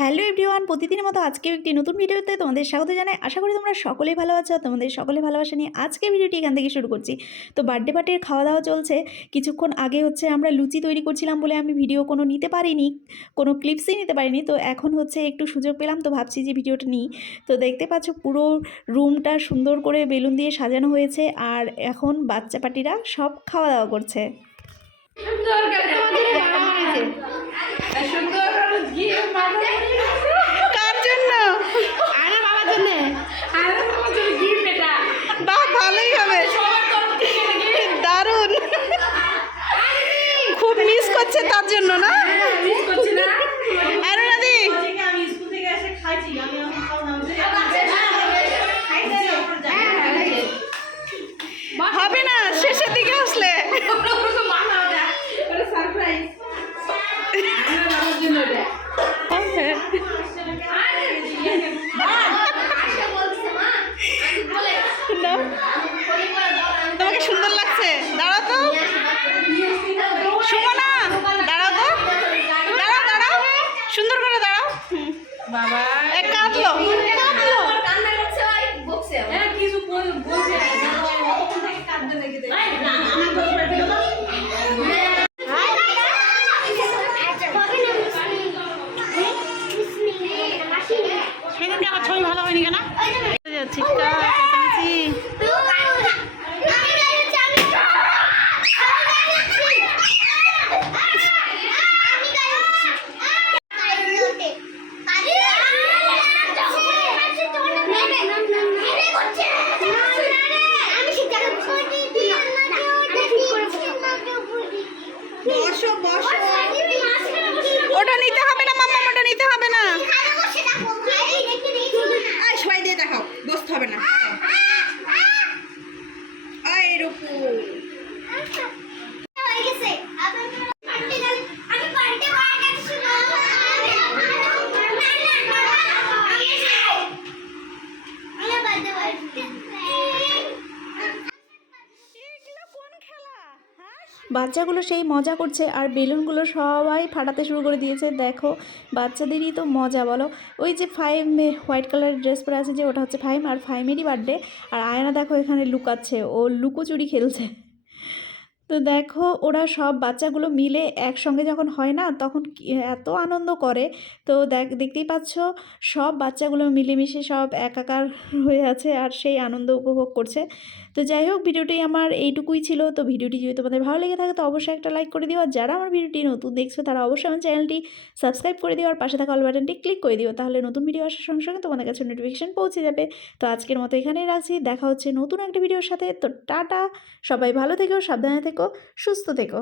Hello everyone, প্রতিদিনের মতো আজকেও একটি নতুন ভিডিওতে তোমাদের স্বাগত জানাই। আশা করি তোমরা সকলেই ভালো আছো। তোমাদের সকলে ভালোবাসা নিয়ে আজকে ভিডিওটি এখান থেকে শুরু করছি। তো বার্থডে পার্টির খাওয়া দাওয়া চলছে। কিছুক্ষণ আগে আমরা লুচি তৈরি করছিলাম বলে আমি ভিডিও কোনো নিতে পারিনি, কোনো ক্লিপসই নিতে পারিনি। তো এখন একটু সুযোগ পেলাম, তো ভাবছি যে ভিডিওটা নিই। তো দেখতে পাচ্ছ পুরো রুমটা সুন্দর করে বেলুন দিয়ে সাজানো হয়েছে, আর এখন বাচ্চা পার্টিরা সব খাওয়া দাওয়া করছে। কার জন্য? বাবার জন্য। বাহ, ভালোই হবে, দারুণ। খুব মিস করছে তার জন্য না? হবে না, শেষের দিকে আসলে তোমাকে সুন্দর লাগছে। দাঁড়াও তো, সুমনা দাঁড়াও তো, দাঁড়াও দাঁড়াও, সুন্দর করে দাঁড়াও। বাবা কাঁদলো, আমার ছবি ভালো হয়নি কেন? চিৎকার চেঁচামেচি। ওটা নিতে হবে না মাম্মা, ওটা নিতে হবে না। সবাই দিয়ে দেখাও, বসতে হবে না। বাচ্চাগুলো সেই মজা করছে, আর বেলুনগুলো সবাই ফাটাতে শুরু করে দিয়েছে। দেখো বাচ্চাদেরই তো মজা, বলো। ওই যে ফাইম হোয়াইট কালারের ড্রেস পরে আছে, যে ওটা হচ্ছে ফাইম, আর ফাইমেরই বার্থডে। আর আয়না দেখো এখানে লুকাচ্ছে, ও লুকোচুরি খেলছে। তো দেখো ওরা সব বাচ্চাগুলো মিলে একসঙ্গে যখন হয় না, তখন এত আনন্দ করে। তো দেখতেই পাচ্ছ সব বাচ্চাগুলো মিলেমিশে সব একাকার হয়ে আছে, আর সেই আনন্দ উপভোগ করছে। তো যাই হোক, ভিডিওটি আমার এইটুকুই ছিল। তো ভিডিওটি যদি তোমাদের ভালো লেগে থাকে তো অবশ্যই একটা লাইক করে দিও, আর যারা আমার ভিডিওটি নতুন দেখছো তারা অবশ্যই আমার চ্যানেলটি সাবস্ক্রাইব করে দিও, আর পাশে থাকা অল বাটনটি ক্লিক করে দিও। তাহলে নতুন ভিডিও আসার সঙ্গে সঙ্গে তোমাদের কাছে নোটিফিকেশন পৌঁছে যাবে। তো আজকের মতো এখানেই রাখছি, দেখা হচ্ছে নতুন একটা ভিডিওর সাথে। তো টাটা, সবাই ভালো থেকো, সাবধানে থেকো, সুস্থ থেকো।